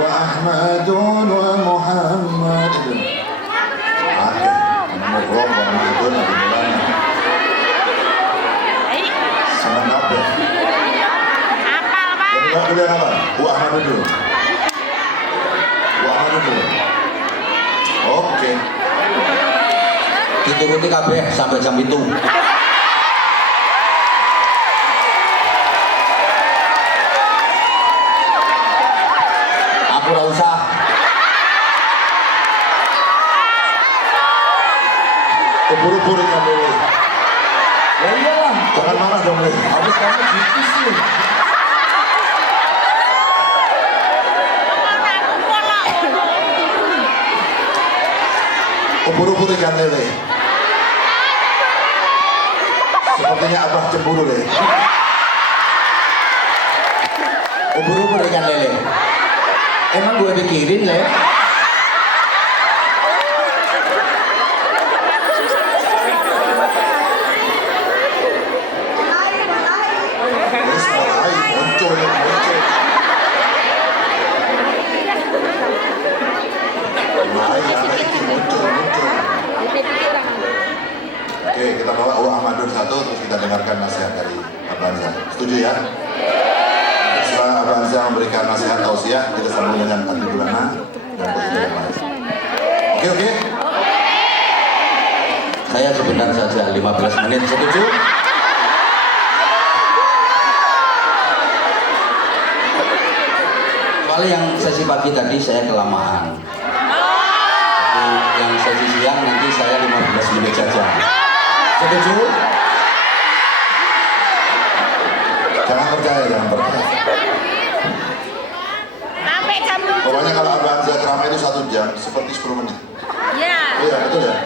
وأحمد ومحمد. Oke, ngobrol Muhammadun Nabi Mulana. Senang apa? Apa boleh apa? Muhammadun dulu. Muhammadun dulu. Oke. Dituruti kabeh sampai jam itu. Aku ora usah. Buru-buru kan dulu. Ya iyalah, Jangan marah dong, Le. habis kamu gitu sih. Buru-buru kan Le. Sepertinya abah cemburu, Le. Buru-buru ikan lele. Emang gue pikirin, Le. Terus mulai muncul. Mulai ada itu muncul. Oke, kita bawa Ahmadun satu, terus kita dengarkan nasihat dari Abah Anza. Setuju ya? Setelah Abah Anza memberikan nasihat tausiah, kita sambung dengan Andi Bulana dan posisi yang lain. Oke. Saya sebentar saja 15 menit, setuju? Soalnya yang sesi pagi tadi saya kelamaan. Jadi yang sesi siang nanti saya 15 menit saja. Setuju? Jangan percaya. Pokoknya kalau Abah Anza ceramah itu 1 jam, seperti 10 menit. Ya. Iya, betul ya?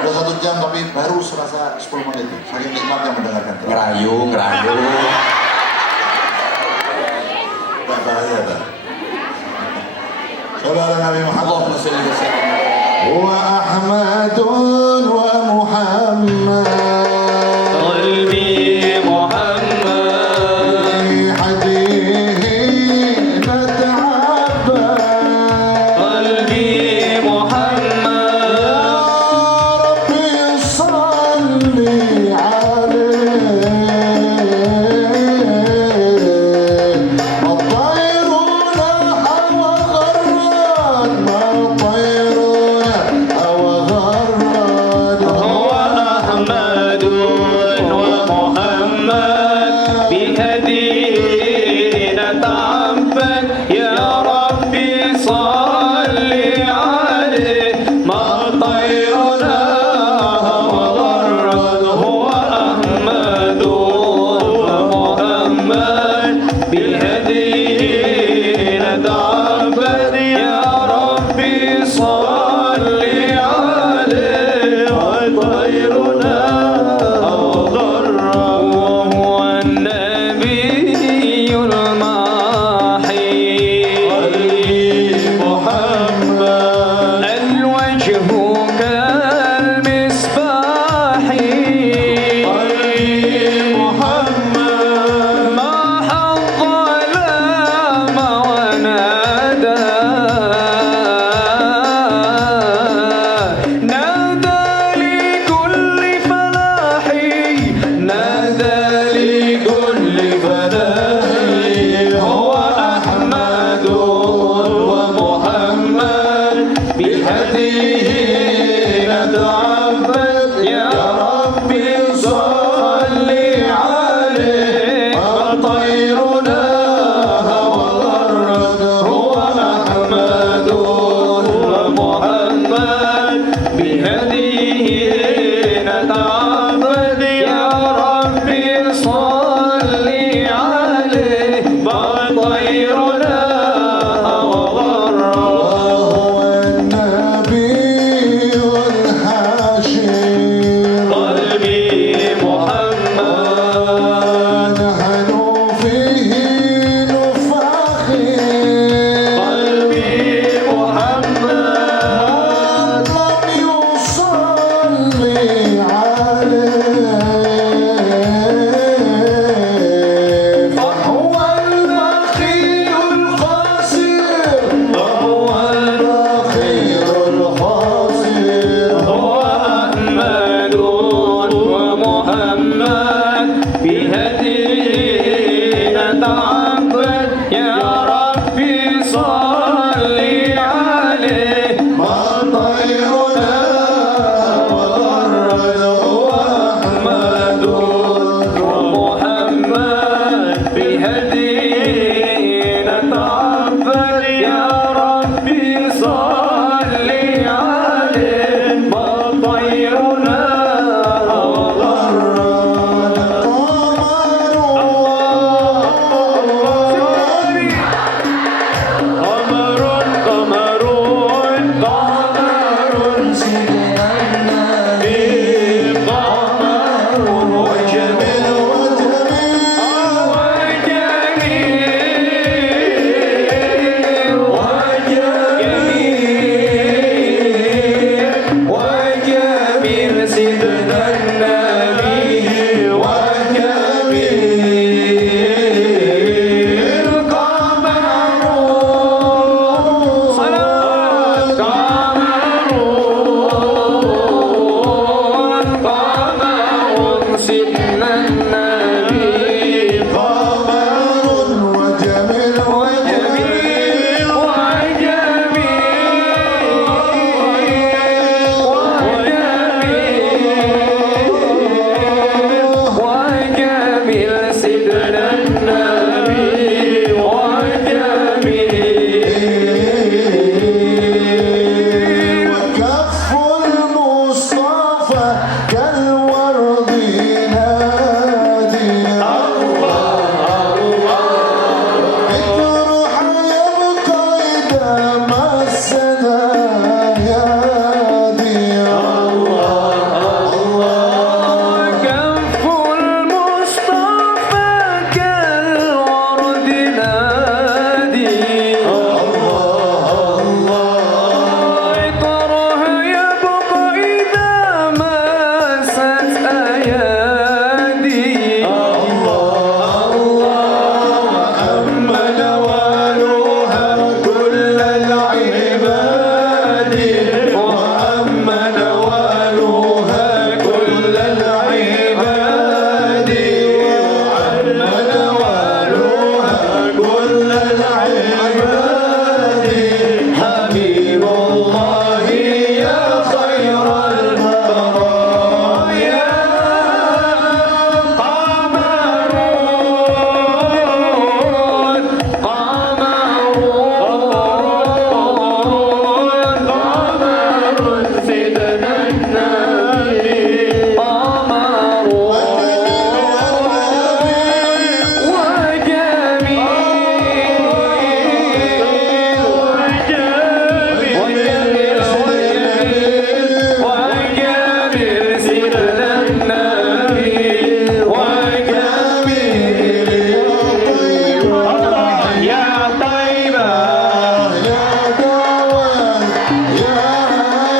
Sudah 1 jam tapi baru serasa 10 menit. Saking nikmatnya mendengarkan ceramah. Ngerayu. Gak bahaya tak? Saudara Nabi Muhammad. Allahumma sholli wa sallim. Wa Ahmadun wa Muhammad. قلبي محمد في حديه نتعبد. قلبي محمد ربي صل عليه الذين تقبل يا ربي صل عليه وطيرنا قمر قمر قمر سيدنا النبي قمر وجميل وجميل سيدنا النبي وجميل قمر صلاة قمر سيدنا النبي قمر وجميل وجميل سيدنا النبي وجميل وكف المصطفى كالورد نادي الجرح يبقى إذا مسنا يدي كف المصطفى كالورد نادي عطره يبقى إذا مست أيادي وأما نوالها كل العباد وأما نوالها كل العباد وأما نوالها كل العباد حبيب الله يا خير البرايا قمر سيدنا النبي قمر وجميل سيدنا النبي وجميل يا طيبة يا دواء يا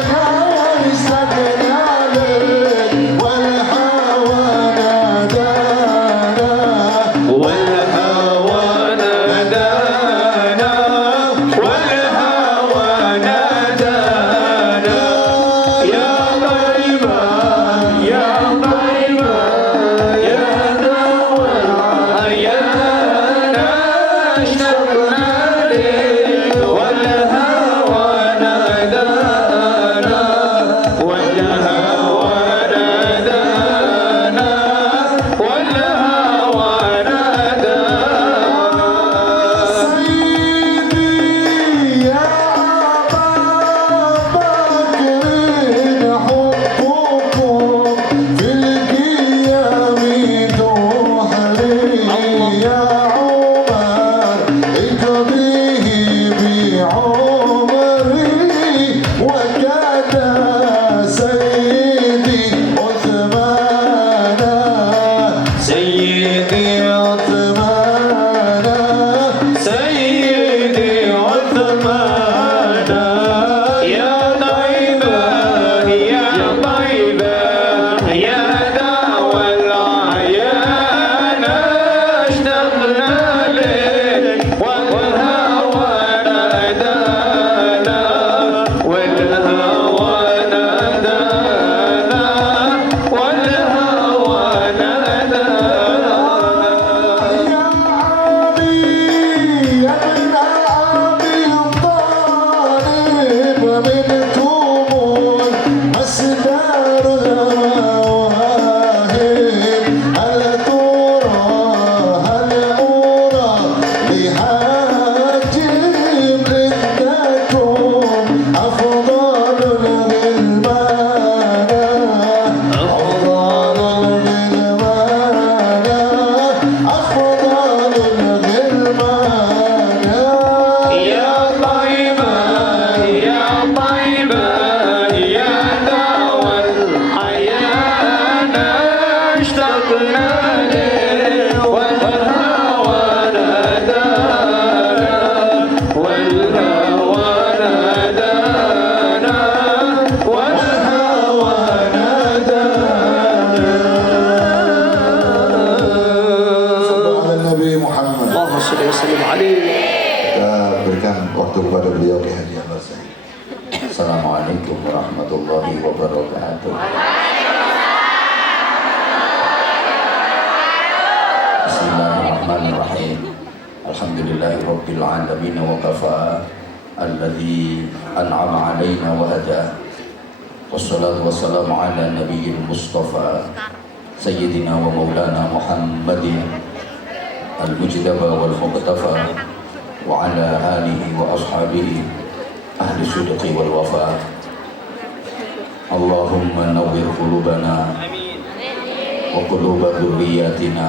دواء استقلال والهوى نادانا والهوى نادانا والهوى نادانا يا طيبة يا طيبة يا دواء يا اشتقنا لك والهوى نادانا والهوى نادانا والهوى نادانا سيدي يا أبا بكر حبكم في القيام تحري يا عمر اقضيه Muhammad. Allahumma shalli wa sallim alaihi. Kita berikan waktu kepada beliau di hadiah bersama. Assalamualaikum warahmatullahi wabarakatuh. Bismillahirrahmanirrahim. Alhamdulillahi rabbil alamin wa kafa alladhi an'ama alaina wa hada. Wassalatu wassalamu ala nabiyyil mustafa sayyidina wa maulana Muhammadin al-mujtaba wal muqtafa wa ala alihi wa ashabihi ahli sudqi wal wafa. Allahumma nawwir qulubana wa quluba dhurriyyatina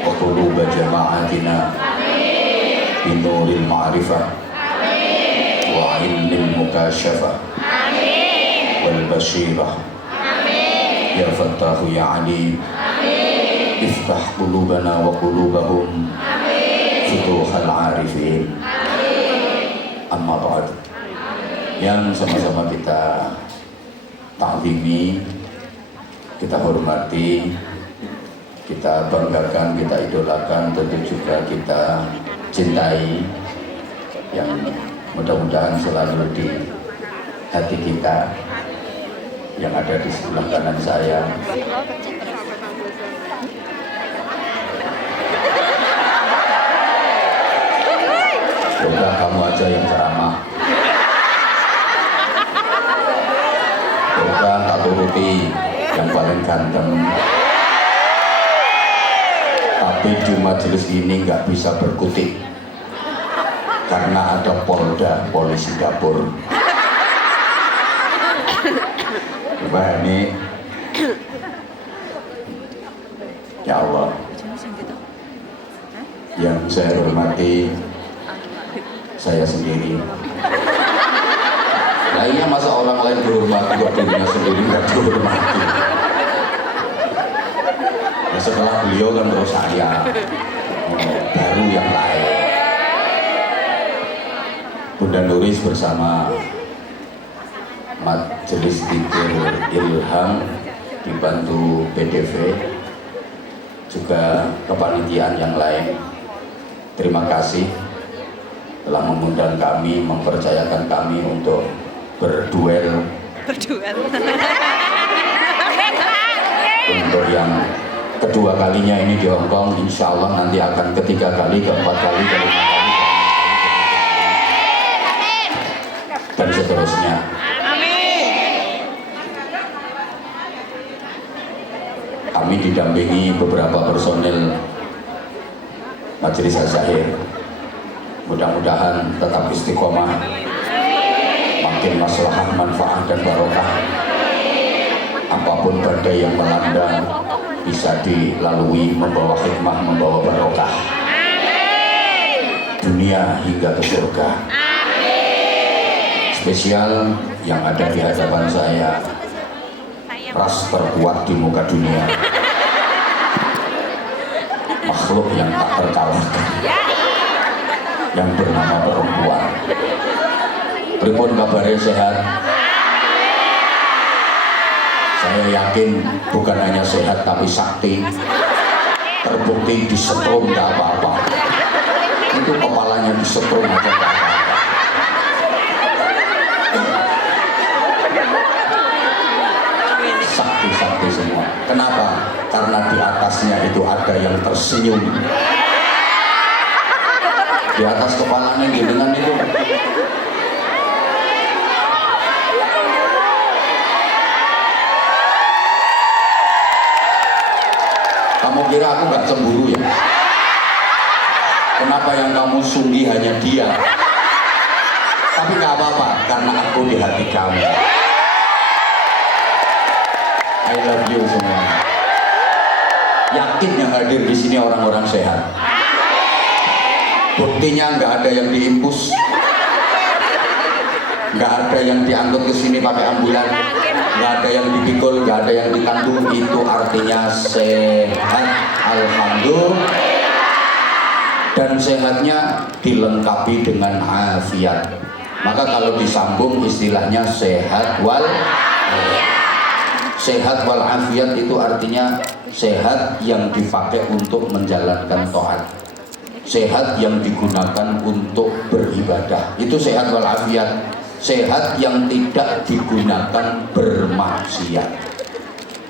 wa quluba jama'atina binuril ma'rifah wa ilmil mukashafah wal basyirah ya fattahu ya alim iftah qulubana wa qulubahum futuhal arifin. Amma ba'd. Yang sama-sama kita ta'zimi, kita hormati, kita banggakan, kita idolakan, tentu juga kita cintai, yang mudah-mudahan selalu di hati kita, yang ada di sebelah kanan saya. Udah kamu aja yang ceramah. Udah tak turuti yang paling ganteng. Tapi di majelis ini nggak bisa berkutik karena ada Polda, polisi dapur. Coba ini, ya Allah, yang saya hormati saya sendiri. Nah iya, masa orang lain dihormati kok dirinya sendiri nggak dihormati. Nah, setelah beliau kan terus saya, baru yang lain. Bunda Nuris bersama Majelis Dzikir Ilham dibantu PDV, juga kepanitiaan yang lain. Terima kasih telah mengundang kami, mempercayakan kami untuk berduel. Untuk yang kedua kalinya ini di Hongkong, insya Allah nanti akan ketiga kali, keempat kali, kelima kali, dan seterusnya. Kami didampingi beberapa personil Majelis Az-Zahir. Mudah-mudahan tetap istiqomah, makin maslahah, manfaat dan barokah. Apapun badai yang melanda bisa dilalui, membawa hikmah, membawa barokah. Dunia hingga ke surga. Spesial yang ada di hadapan saya, ras terkuat di muka dunia, makhluk yang tak terkalahkan, yang bernama perempuan. Pripun kabarnya, sehat? Saya yakin bukan hanya sehat tapi sakti. Terbukti disetrum gak apa-apa. Itu kepalanya disetrum aja gak apa-apa. Sakti-sakti semua. Kenapa? Karena di atasnya itu ada yang tersenyum. Di atas kepalanya dengan itu. Kamu kira aku nggak cemburu ya? Kenapa yang kamu sunggi hanya dia? Tapi nggak apa-apa, karena aku di hati kamu. I love you semua. Yakin yang hadir di sini orang-orang sehat. Buktinya nggak ada yang diimpus, nggak ada yang diangkut ke sini pakai ambulan, nggak ada yang dipikul, nggak ada yang dikandung. Itu artinya sehat, alhamdulillah. Dan sehatnya dilengkapi dengan afiat. Maka kalau disambung istilahnya sehat wal. Sehat walafiat itu artinya sehat yang dipakai untuk menjalankan taat, sehat yang digunakan untuk beribadah, itu sehat walafiat. Sehat yang tidak digunakan bermaksiat,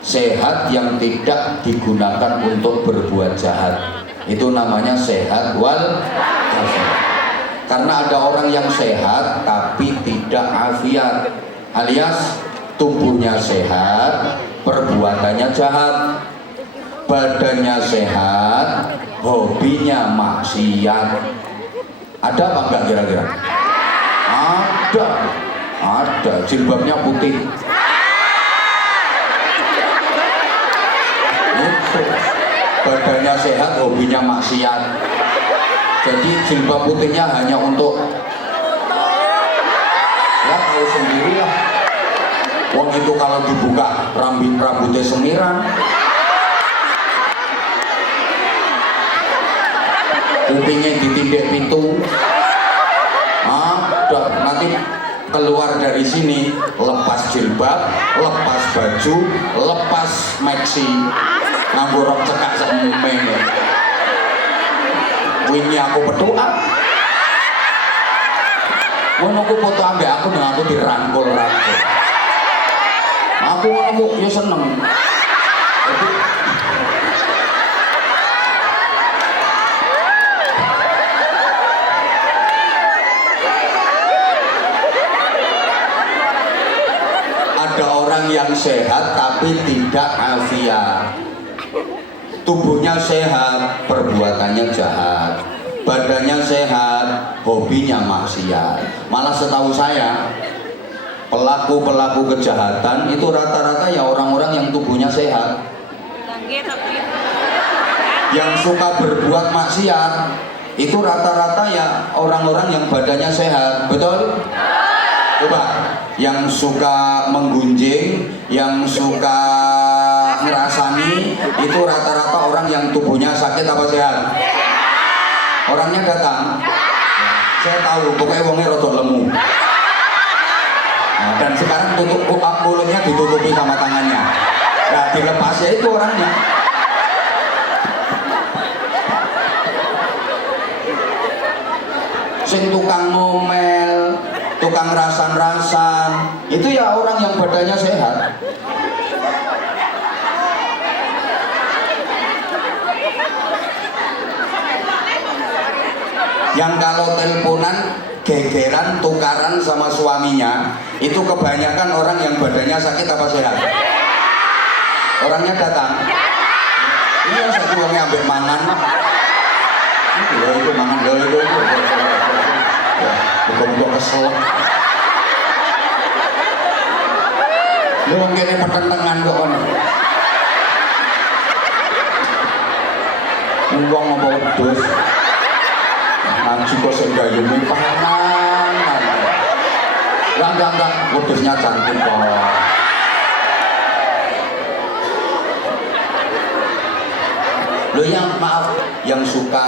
sehat yang tidak digunakan untuk berbuat jahat, itu namanya sehat walafiat. Karena ada orang yang sehat tapi tidak afiat, alias tubuhnya sehat, perbuatannya jahat, badannya sehat, hobinya maksiat. Ada apa enggak kira-kira? Ada, jilbabnya putih. Itu. Badannya sehat, hobinya maksiat. Jadi jilbab putihnya hanya untuk, ya tahu sendiri lah. Wong itu kalau dibuka rambutnya semiran, kupingnya ditindik pintu. Nanti keluar dari sini lepas jilbab, lepas baju, lepas maxi, nganggo rok cekak semene. Wingi aku berdoa, ngono ku foto ambek aku dengan aku dirangkul-rangkul. Aku ngono ya seneng. Ada orang yang sehat tapi tidak afiat. Tubuhnya sehat, perbuatannya jahat. Badannya sehat, hobinya maksiat. Malah setahu saya, pelaku-pelaku kejahatan itu rata-rata ya orang-orang yang tubuhnya sehat. Yang suka berbuat maksiat itu rata-rata ya orang-orang yang badannya sehat. Betul? Coba, yang suka menggunjing, yang suka ngerasani, itu rata-rata orang yang tubuhnya sakit apa sehat? Orangnya datang, saya tahu, pokoknya wongnya rotok lemu. Nah, dan sekarang mulutnya ditutupi sama tangannya. Nah, dilepas ya itu orangnya. Sing tukang ngomel, tukang rasan-rasan, itu ya orang yang badannya sehat. Yang kalau teleponan, gegeran, tukaran sama suaminya, itu kebanyakan orang yang badannya sakit apa sehat? Orangnya datang. Iya, saya uangnya ambil mangan. Itu mangan itu. Bukan kesel. Lu mungkin pertentangan kok kan. Uang mau wedhus. Ngaji kok sing gayune pangan. Enggak, wedhusnya cantik kok. Lo yang maaf, yang suka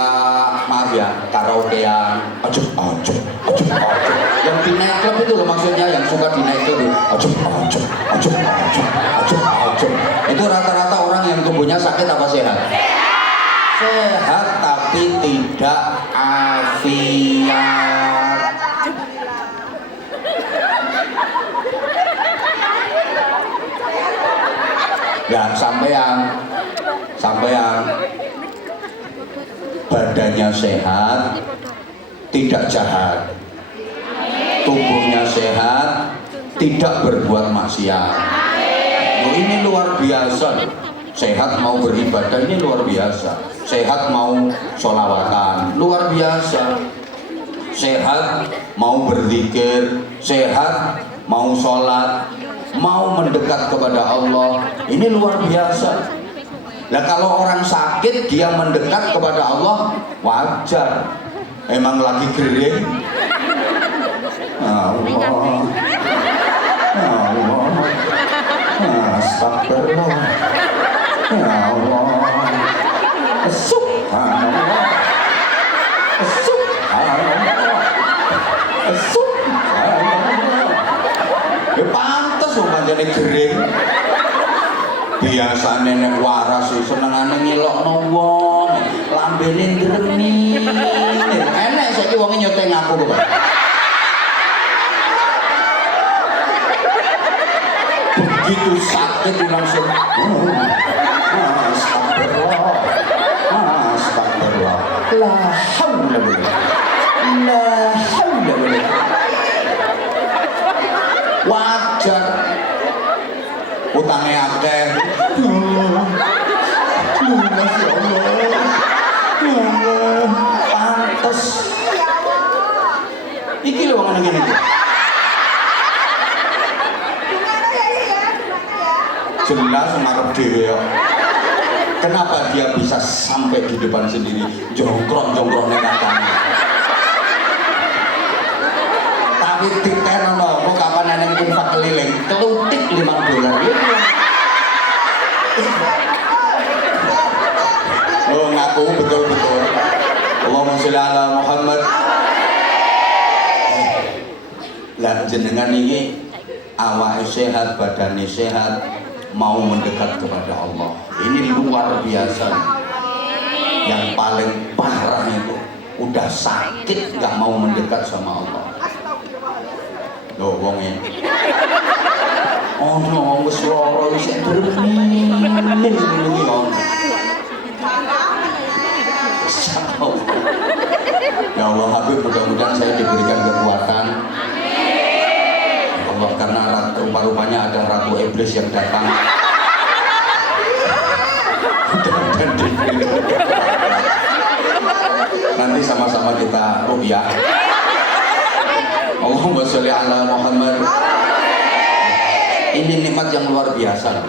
maaf ya karaokean, acup, yang di night club itu loh maksudnya, yang suka di night club itu acup. Itu rata-rata orang yang tubuhnya sakit apa sehat? Sehat tapi tidak afiat. Ya sampean badannya sehat, tidak jahat, tubuhnya sehat, tidak berbuat maksiat. Oh, ini luar biasa. Sehat mau beribadah ini luar biasa. Sehat mau sholawatan luar biasa. Sehat mau berzikir, sehat mau sholat, mau mendekat kepada Allah, ini luar biasa. Nah kalau orang sakit dia mendekat kepada Allah wajar, emang lagi kering. Allah, astagfirullah, ya Allah, subhanallah, subhanallah. Ya pantas loh panjangnya kering. biasane nek waras senengane ngilokno wong, lambene ndreni. Enek saiki wong nyoteng aku kok. Begitu sakit langsung astagfirullah. Astagfirullah. La haula wala wajar utangnya akeh. Masya Allah, pantes iki lho ngene ngene jelas ngarep dhewe ya. Kenapa dia bisa sampai di depan sendiri jongkron-jongkron katanya. Tapi ditenono kok kapan ana infak keliling kelutik $5 itu. Oh ngaku betul-betul. Allahumma sholli ala Muhammad. Lah jenengan ini awake sehat, badannya sehat, mau mendekat kepada Allah. Ini luar biasa. Yang paling parah itu udah sakit nggak mau mendekat sama Allah. Loh wong ini. Oh no, wis lara wis bereni. Ya Allah Habib, mudah-mudahan saya diberikan kekuatan. Allah, karena rupa-rupanya ada ratu iblis yang datang. Nanti sama-sama kita ruqyah. Allahumma sholli ala Muhammad. Ini nikmat yang luar biasa.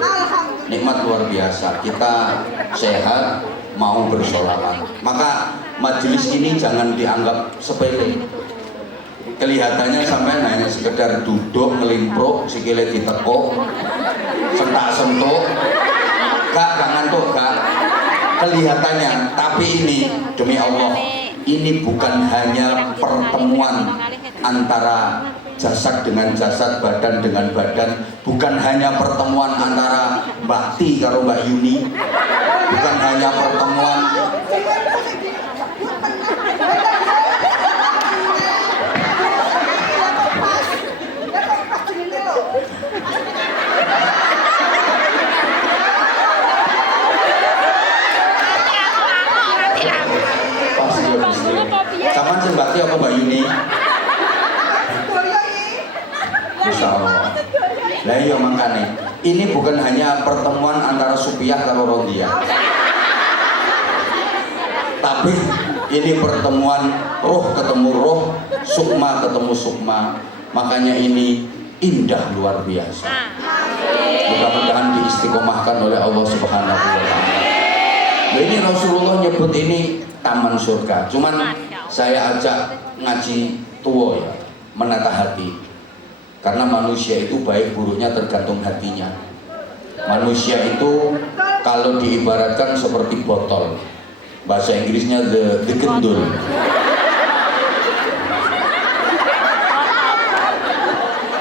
Nikmat luar biasa. Kita sehat, mau bersolawat. Maka majelis ini jangan dianggap sepele. Kelihatannya sampai hanya sekedar duduk ngelimpruk, sikile ditekuk, sentak-sentuk, gak ngantuk, gak. Kelihatannya, tapi ini demi Allah, ini bukan hanya pertemuan antara jasad dengan jasad, badan dengan badan, bukan hanya pertemuan antara Mbak Ti karo Mbak Yuni, bukan hanya pertemuan Kapan sih Mbak Ti apa Mbak Yuni? Insya Allah. Lah iya makanya ini bukan hanya pertemuan antara Supiah karo Rodia, tapi ini pertemuan roh ketemu roh, sukma ketemu sukma. Makanya ini indah luar biasa. Mudah-mudahan diistiqomahkan oleh Allah Subhanahu wa taala. Ini Rasulullah nyebut ini taman surga. Cuman saya ajak ngaji tua ya, menata hati. Karena manusia itu baik buruknya tergantung hatinya. Manusia itu kalau diibaratkan seperti botol. Bahasa Inggrisnya the gendul.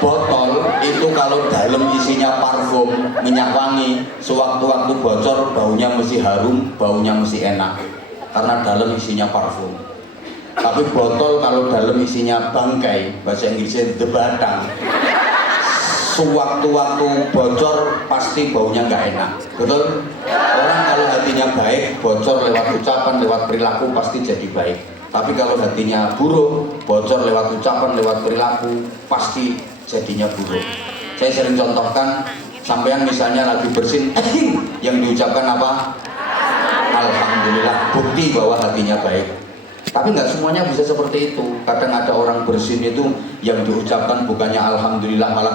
Botol itu kalau dalam isinya parfum, minyak wangi, sewaktu-waktu bocor baunya mesti harum, baunya mesti enak. Karena dalam isinya parfum. Tapi botol kalau dalam isinya bangkai, bahasa Inggrisnya the batang, sewaktu-waktu bocor pasti baunya nggak enak, betul? Orang kalau hatinya baik, bocor lewat ucapan, lewat perilaku pasti jadi baik. Tapi kalau hatinya buruk, bocor lewat ucapan, lewat perilaku pasti jadinya buruk. Saya sering contohkan, sampean misalnya lagi bersin, yang diucapkan apa? Alhamdulillah, bukti bahwa hatinya baik. Tapi nggak semuanya bisa seperti itu. Kadang ada orang bersin itu yang diucapkan bukannya alhamdulillah malah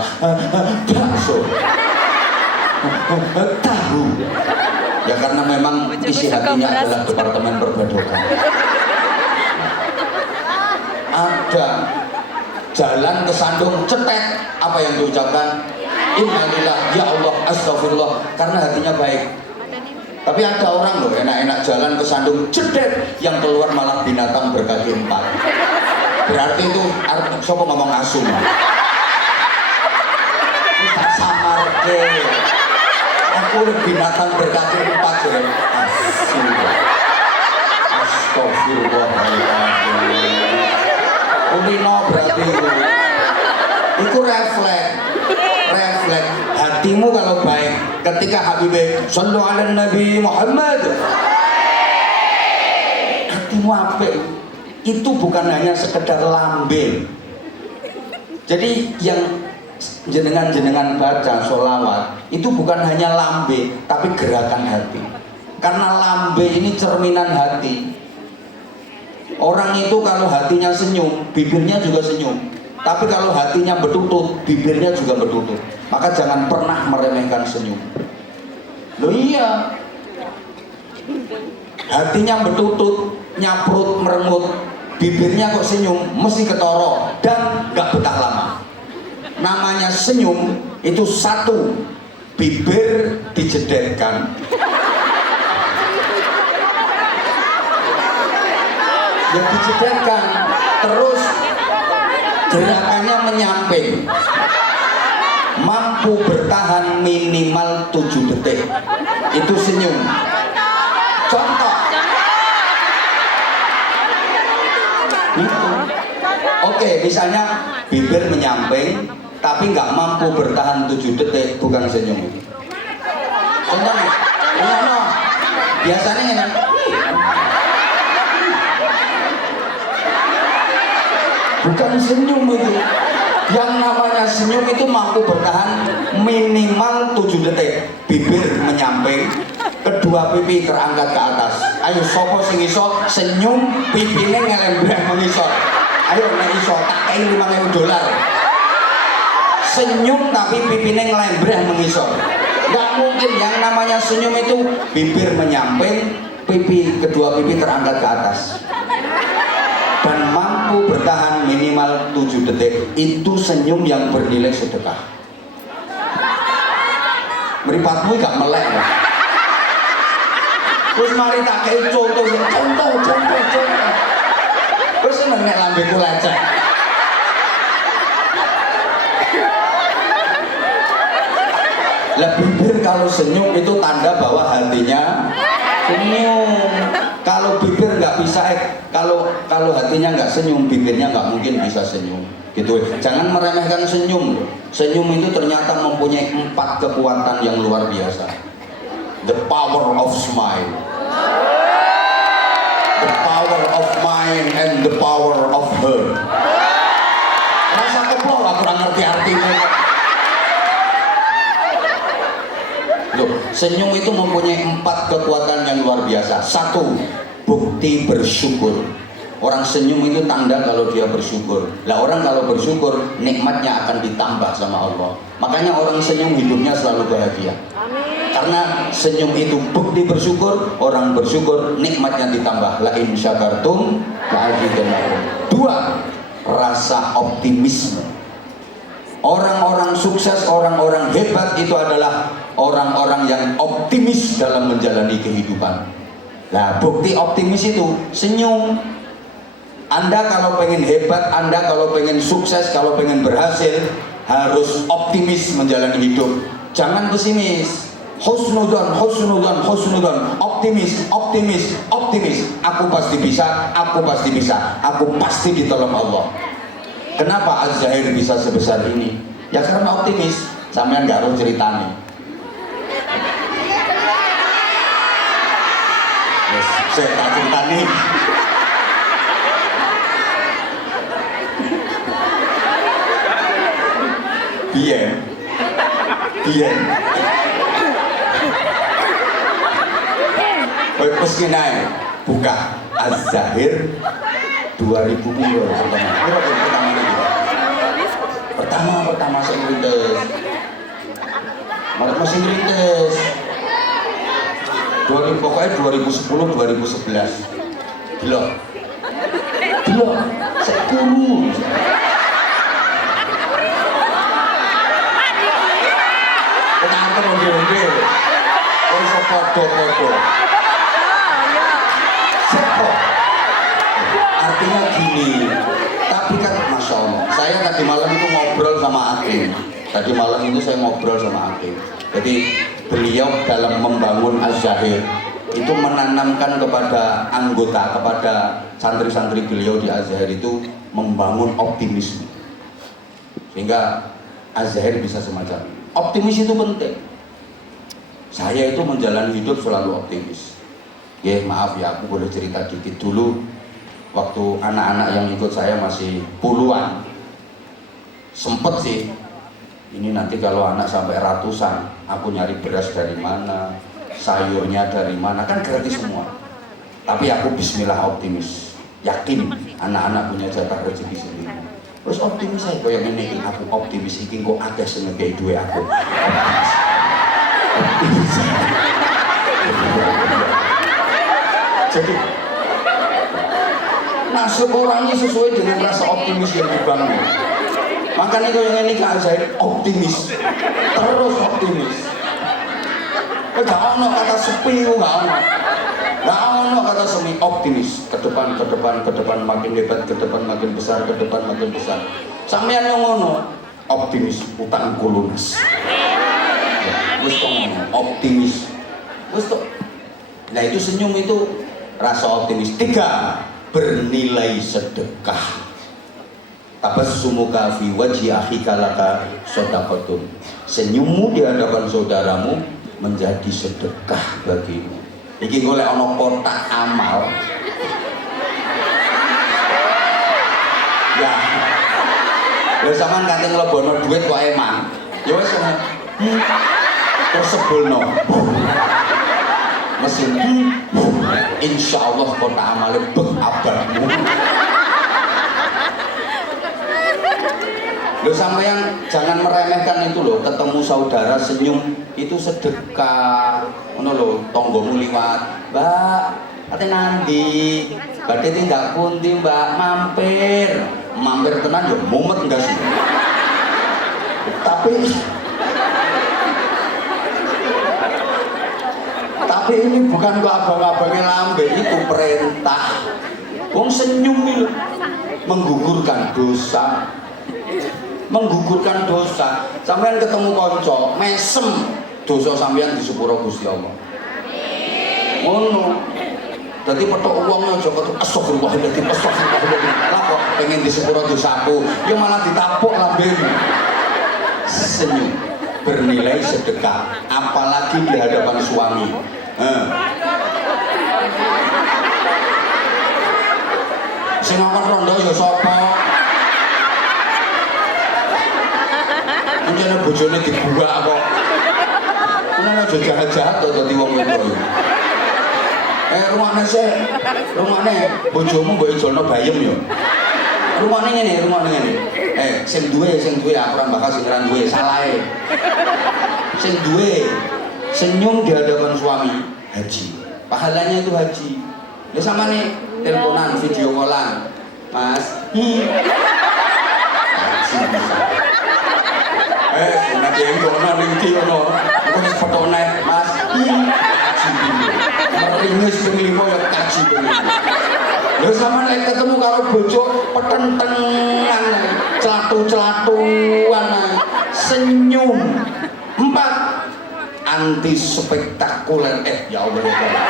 bakso, tahu. Ya karena memang isi hatinya adalah departemen perbadokan. Ada jalan ke Sandung cetek, apa yang diucapkan? Innalillah, ya Allah, astagfirullah, karena hatinya baik. Tapi ada orang loh enak-enak jalan ke Sandung cedet, yang keluar malah binatang berkaki 4. Berarti itu siapa ngomong asum? Tak samar ke. Aku lebih binatang berkaki 4 ya. Astagfirullahaladzim. Ulino berarti itu refleks. Hatimu kalau baik, ketika Habibie Sallu ala Nabi Muhammad, hatimu apik, itu bukan hanya sekedar lambe. Jadi yang jenengan baca sholawat itu bukan hanya lambe, tapi gerakan hati. Karena lambe ini cerminan hati. Orang itu kalau hatinya senyum, bibirnya juga senyum. Tapi kalau hatinya bertutut, bibirnya juga bertutut. Maka jangan pernah meremehkan senyum. Loh iya, hatinya bertutut, nyaprut, merengut, bibirnya kok senyum, mesti ketoro dan gak betah lama. Namanya senyum itu satu, bibir dijedetkan, ya dijedetkan, terus gerakannya menyamping, mampu bertahan minimal 7 detik, itu senyum. Contoh itu. Oke, misalnya bibir menyamping tapi nggak mampu bertahan 7 detik, bukan senyum itu. Contohnya, biasanya ini bukan senyum itu. Yang namanya senyum itu mampu bertahan minimal 7 detik. Bibir menyamping, kedua pipi terangkat ke atas. Ayo sopo sing iso senyum pipine ngelembreh mengisor. Ayo nek iso tak kei $5.000. Senyum tapi pipine ngelembreh mengisor. Gak mungkin. Yang namanya senyum itu bibir menyamping, kedua pipi terangkat ke atas dan mampu bertahan minimal 7 detik. Itu senyum yang bernilai sedekah. Meripatmu gak melek ya? Terus mari tak kayak contoh. Terus seneng nek lambeku lecek. Lah bibir kalau senyum itu tanda bahwa hatinya senyum. Kalau bibir nggak bisa, kalau hatinya nggak senyum, bibirnya nggak mungkin bisa senyum. Gitu. Jangan meremehkan senyum. Senyum itu ternyata mempunyai 4 kekuatan yang luar biasa. The power of smile, the power of mind, and the power of her. Rasa keplok aku kurang ngerti artinya. Loh, senyum itu mempunyai 4 kekuatan yang luar biasa. 1, bukti bersyukur. Orang senyum itu tanda kalau dia bersyukur. Lah orang kalau bersyukur, nikmatnya akan ditambah sama Allah. Makanya orang senyum hidupnya selalu bahagia. Karena senyum itu bukti bersyukur. Orang bersyukur, nikmatnya ditambah. La in syakartum la'azidannakum. 2, rasa optimisme. Orang-orang sukses, orang-orang hebat itu adalah orang-orang yang optimis dalam menjalani kehidupan. Nah, bukti optimis itu senyum. Anda kalau pengen hebat, Anda kalau pengen sukses, kalau pengen berhasil, harus optimis menjalani hidup. Jangan pesimis. Husnudon, optimis. Aku pasti bisa, aku pasti ditolong Allah. Kenapa Az-Zahir bisa sebesar ini? Ya karena optimis. Sampean nggak harus ceritanya. Yes, saya tak ceritanya. Bien. Meski naik, buka Az-Zahir 2000 euro pertama saya ngerintis masih ngerintis 2010 2011 gila saya kurus ketangkep onde-onde kok iso podo-podo sekok. Artinya gini, tapi kan Masya Allah, saya tadi malam itu ngobrol sama Hakim. Tadi malam itu saya ngobrol sama Hakim. Jadi beliau dalam membangun Az-Zahir itu menanamkan kepada anggota, kepada santri-santri beliau di Az-Zahir itu membangun optimisme, sehingga Az-Zahir bisa semacam optimis itu penting. Saya itu menjalani hidup selalu optimis. Ya maaf ya, aku boleh cerita dikit dulu. Waktu anak-anak yang ikut saya masih puluhan, sempet sih ini nanti kalau anak sampai ratusan, aku nyari beras dari mana, sayurnya dari mana, kan gratis semua. Tapi aku bismillah optimis, yakin anak-anak punya jatah rezeki sendiri. Terus optimis saya, kok yang ini aku optimis, ini kok ada senegai duit aku. Optimis. Jadi nasib orangnya sesuai dengan rasa optimis yang dibangun. Makanya itu yang ini Kak Zaid optimis, terus optimis. Gak ono kata sepi, gak ono kata semi, optimis. Ke depan makin hebat, ke depan makin besar, ke depan makin besar. Sampeyan yang ngono, optimis, utangku lunas. Wis kok optimis, wis kok. Nah itu senyum itu rasa optimis. 3, bernilai sedekah. Tabassumuka fi wajhi akhika laka shadaqatun. Senyummu di hadapan saudaramu menjadi sedekah bagimu. Iki golek ana kotak amal. Ya. Lha sampean kate nglebono duit kok emang. Ya wis terus sebulno. Mesin insya Allah kota amalnya abadmu. Loh sampeyan jangan meremehkan itu loh, ketemu saudara senyum itu sedekah. Ngono lho, tonggomu liwat, "Mbak, ate nandi? Badhe tindak pundi, Mbak? Mampir." Mampir tenan yo mumet enggak sih? Tapi ini bukan kok abang-abangnya lambe, itu perintah. Wong senyum itu menggugurkan dosa. Menggugurkan dosa. Sampeyan ketemu kanca, mesem dosa sampeyan di sepuro Gusti Allah. Ngono. Dadi petok wong aja kok astagfirullahaladzim, astagfirullahaladzim. Lah kok pengen di sepuro dosaku, ya malah ditapuk lambemu. Senyum bernilai sedekah, apalagi di hadapan suami. Sing ngomong rondo ya sapa? Mungkin bojone dibuak kok. Ana aja jahat-jahat to dadi wong wedok. Rumahne bojomu mbok ijolno bayem yo. Rumahne ngene. Sing duwe aku ora bakal sing ora duwe, salahe. Sing duwe senyum di hadapan suami haji, pahalanya itu haji. Ya sama nih teleponan, video callan, Mas. Nanti yang kono ning ono, aku wis fotone, Mas. Meringis ping 5 ya kaji. Lha sama nek ketemu karo bojo petentengan, celatu-celatuan, senyum. 4, anti spektakuler. Ya Allah ya Allah.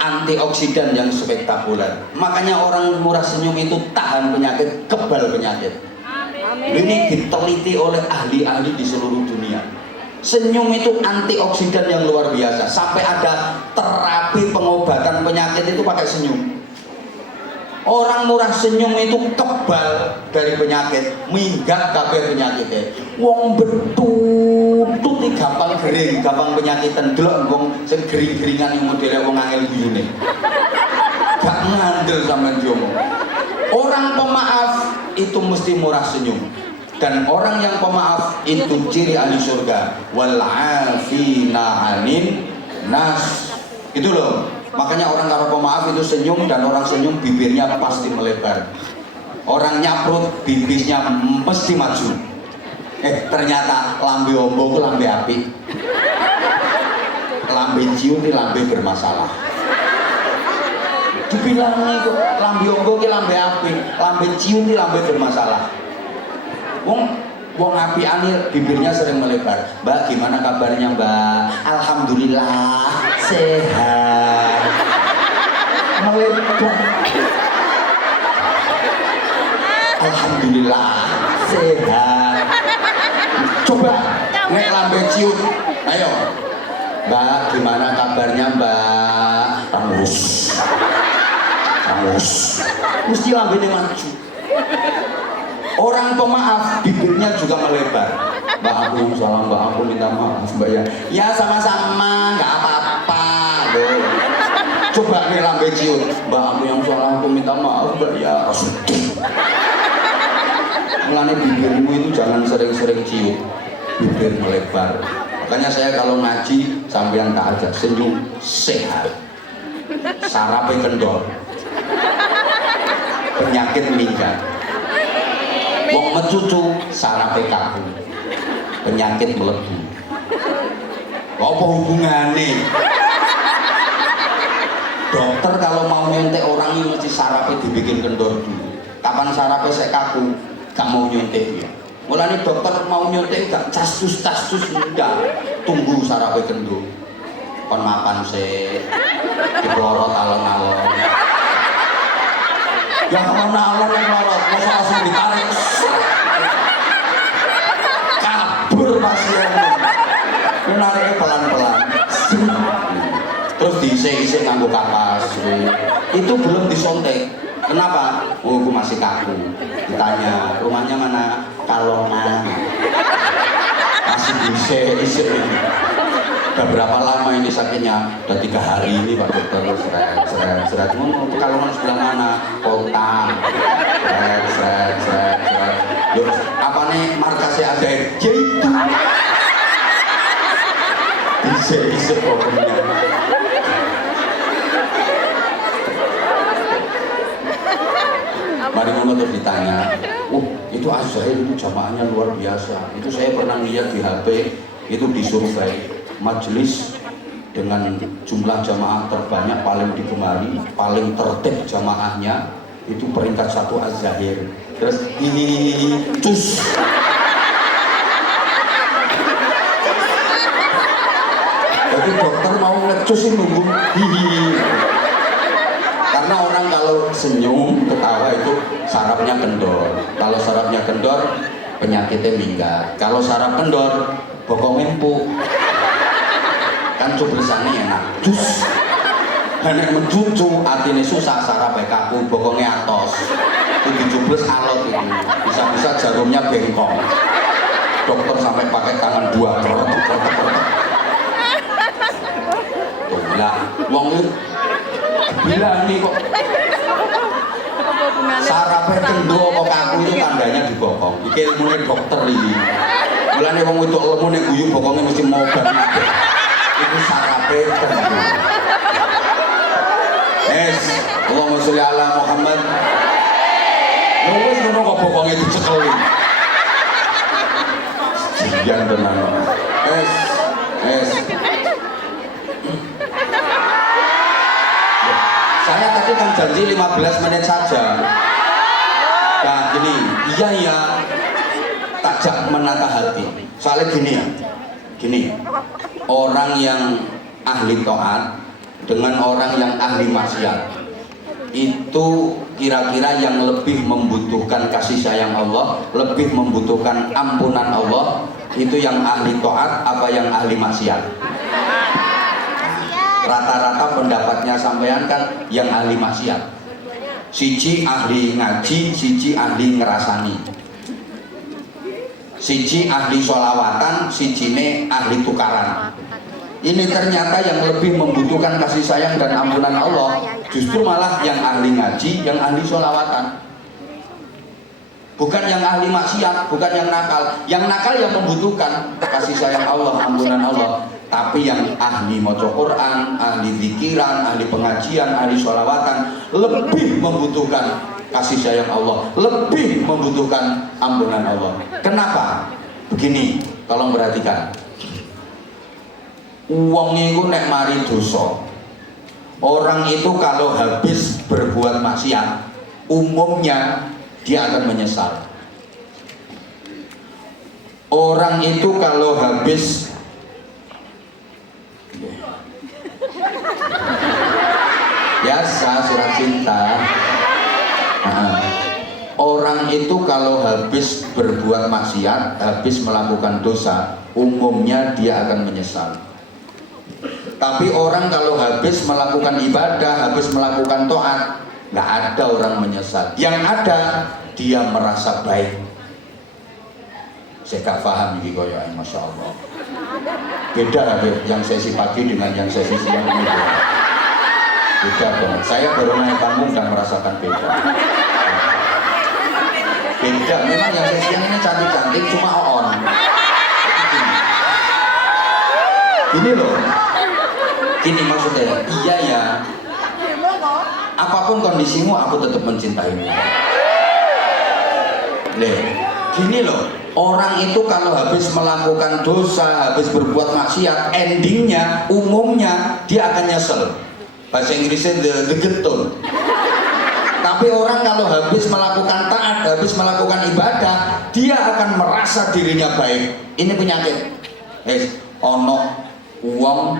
Antioksidan yang spektakuler. Makanya orang murah senyum itu tahan penyakit, kebal penyakit. Ini diteliti oleh ahli-ahli di seluruh dunia. Senyum itu antioksidan yang luar biasa. Sampai ada terapi pengobatan penyakit itu pakai senyum. Orang murah senyum itu kebal dari penyakit, minggat kabeh penyakitnya. Wong betutut gampang kering, gampang penyakitan. Delok wong sing gering-geringan yang modele wong angel guyune. Gak ngandel sampean jomo. Orang pemaaf itu mesti murah senyum. Dan orang yang pemaaf itu ciri ahli surga. Wal 'afina 'anin nas. Itu loh. Makanya orang karo pemaaf itu senyum, dan orang senyum bibirnya pasti melebar. Orang nyaprut bibirnya mesti maju. Ternyata lambe ombo ku lambe api. Lambe cium ini lambe bermasalah. Dibilang itu lambe ombo ki lambe api, lambe cium ini lambe bermasalah. Wong Wong apiane bibirnya sering melebar. Mbak, gimana kabarnya Mbak? Alhamdulillah sehat. Melebar. Alhamdulillah sehat. Coba nek lambe ciut. Ayo. Mbak, gimana kabarnya Mbak? Ramus. Mesti lambene maju. Orang pemaaf bibirnya juga melebar. Mbak, aku yang salah, Mbak, aku minta maaf Mbak ya. Ya sama-sama, nggak apa-apa. Coba nih lambe ciut. Mbak, aku yang salah, aku minta maaf Mbak ya. Mulane bibirmu itu jangan sering-sering ciut. Bibir melebar. Makanya saya kalau ngaji sampean tak ajak senyum sehat. Sarape kendor. Penyakit minggat. Wong mecucu sarape kaku. Penyakit melebu. Apa hubungannya? Dokter kalau mau nyuntik orang ini mesti sarape dibikin kendor dulu. Kapan sarape sek kaku, gak mau nyuntik ya. Mulane dokter mau nyuntik gak castus enggak. Tunggu sarape kendor. Kon mapan sik. Diplorot alon-alon. Ya alon-alon yang lorot, masa langsung ditarik. Kabur pasiennya. Menariknya pelan-pelan. Terus diisi-isi nganggo kapas. Itu belum disontek. Kenapa? Oh, aku masih kaku. Ditanya, rumahnya mana? Kalongan. Masih diisi-isi. Udah berapa lama ini sakitnya? Udah 3 hari ini Pak Dokter. Seret. Kalongan sebelah mana? Kota. Seret. Loh, apa nih markasnya ada? Ya itu. Isi pokoknya. Mari ngono terus ditanya, itu Azrail itu jamaahnya luar biasa. Itu saya pernah lihat di HP, itu disurvei majelis dengan jumlah jamaah terbanyak, paling digemari, paling tertib jamaahnya itu peringkat 1 Az-Zahir. Terus cus. Jadi dokter mau ngecusin nunggu hihi. Karena orang kalau senyum, ketawa itu sarafnya kendor. Kalau sarafnya kendor, penyakitnya minggat. Kalau saraf kendor, bokongnya empuk. Kan cublesannya enak. Jus. Nek mencucu, artinya susah, sarafnya kaku, bokongnya atos. Itu dicubles alot itu. Bisa-bisa jarumnya bengkok. Dokter sampai pakai tangan 2. Lah, wong bilang nih kok sarafnya kendor kok kaku itu tandanya di bokong. Iki ilmune dokter iki. Mulane wong itu ilmune guyu bokongnya mesti mobat. Itu sarafnya kendor. Allahumma sholli ala Muhammad. Wis ngono kok bokongnya dicekeli. Jangan tenan. Saya tadi kan janji 15 menit saja. Nah gini, iya takjak menata hati. Soalnya gini, orang yang ahli taat dengan orang yang ahli maksiat itu kira-kira yang lebih membutuhkan kasih sayang Allah, lebih membutuhkan ampunan Allah, itu yang ahli taat apa yang ahli maksiat? Rata-rata pendapatnya sampean kan yang ahli maksiat. Siji ahli ngaji, siji ahli ngerasani. Siji ahli sholawatan, sijine ahli tukaran. Ini ternyata yang lebih membutuhkan kasih sayang dan ampunan Allah justru malah yang ahli ngaji, yang ahli sholawatan. Bukan yang ahli maksiat, bukan yang nakal. Yang nakal yang membutuhkan kasih sayang Allah, ampunan Allah. Tapi yang ahli maca Quran, ahli zikiran, ahli pengajian, ahli sholawatan lebih membutuhkan kasih sayang Allah, lebih membutuhkan ampunan Allah. Kenapa? Begini, tolong perhatikan. Wong iku nek mari dosa. Orang itu kalau habis berbuat maksiat, umumnya dia akan menyesal. Orang itu kalau habis biasa surat cinta. Orang itu kalau habis berbuat maksiat, habis melakukan dosa, umumnya dia akan menyesal. Tapi orang kalau habis melakukan ibadah, habis melakukan taat, nggak ada orang menyesal. Yang ada dia merasa baik. Saya gak paham ini koyo, masya Allah. Beda yang sesi pagi dengan yang sesi siang ini. Beda banget. Saya baru naik panggung dan merasakan beda. Beda. Memang yang sesi siang ini cantik-cantik, cuma on. Ini loh. Ini maksudnya. Iya ya. Apapun kondisimu, aku tetap mencintaimu. Gini loh. Orang itu kalau habis melakukan dosa, habis berbuat maksiat, endingnya, umumnya dia akan nyesel. Bahasa Inggrisnya the getun. Tapi orang kalau habis melakukan taat, habis melakukan ibadah, dia akan merasa dirinya baik. Ini penyakit. Ono uang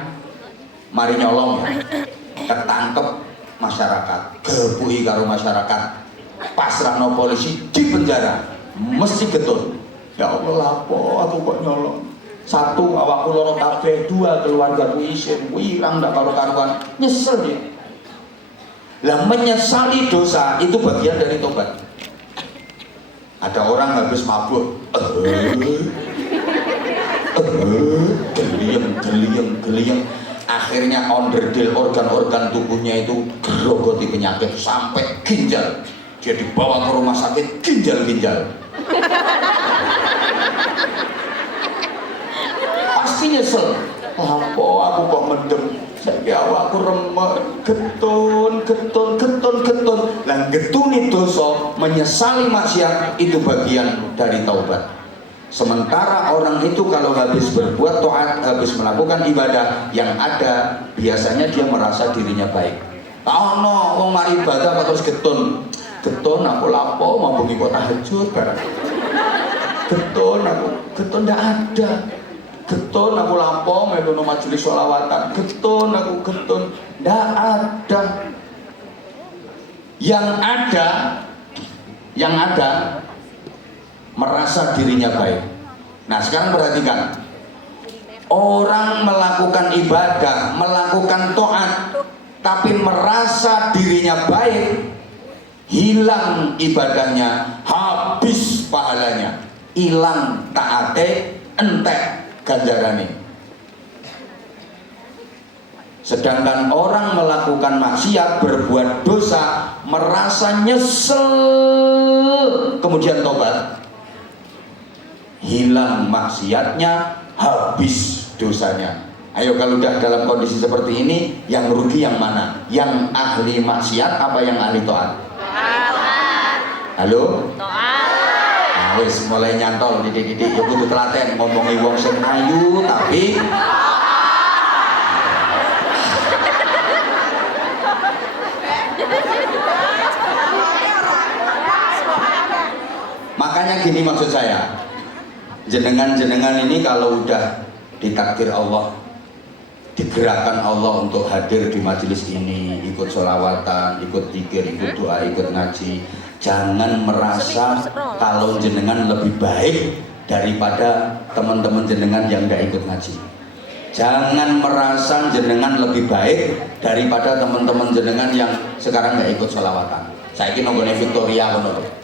mari nyolong, ketangkep masyarakat, gebuki karo masyarakat, pasrahno polisi, di penjara, mesti getun. Ya Allah, lapo aku kok nyolong. Satu, awakku loro kabeh. Dua, keluarga ku isin wirang ndak karo-karuan. Nyesel dia. Lah menyesali dosa itu bagian dari tobat. Ada orang habis mabuk, geliyeng, akhirnya onderdil organ-organ tubuhnya itu gerogoti penyakit sampai ginjal. Dia dibawa ke rumah sakit ginjal-ginjal. Pasti nyesel. Apa aku kok mendem? Saiki awakku remek, getun. Lan getuni dosa, menyesali maksiat itu bagian dari taubat. Sementara orang itu kalau habis berbuat taat, habis melakukan ibadah, yang ada biasanya dia merasa dirinya baik. Tak ono wong mari ibadah kok terus getun. Getun aku lapo mau bengi kok tahajud barang. Getun ndak ada. Getun aku lapo melu majelis sholawatan. Getun ndak ada. Yang ada merasa dirinya baik. Nah, sekarang perhatikan. Orang melakukan ibadah, melakukan taat, tapi merasa dirinya baik, hilang ibadahnya, habis pahalanya, hilang taate, entek ganjarane. Sedangkan orang melakukan maksiat, berbuat dosa, merasa nyesel, kemudian tobat, hilang maksiatnya, habis dosanya. Ayo, kalau udah dalam kondisi seperti ini, yang rugi yang mana? Yang ahli maksiat apa yang ahli taat? Halo? Nah, wis mulai nyantol didik-didik, ya kudu telaten ngomongi wong sing ayu tapi makanya gini maksud saya. Jenengan-jenengan ini kalau udah ditakdir Allah, digerakkan Allah untuk hadir di majelis ini, ikut sholawatan, ikut zikir, ikut doa, ikut ngaji, jangan merasa kalau jenengan lebih baik daripada teman-teman jenengan yang tidak ikut ngaji. Jangan merasa jenengan lebih baik daripada teman-teman jenengan yang sekarang nggak ikut sholawatan. Saya ini nonggone Victoria kono.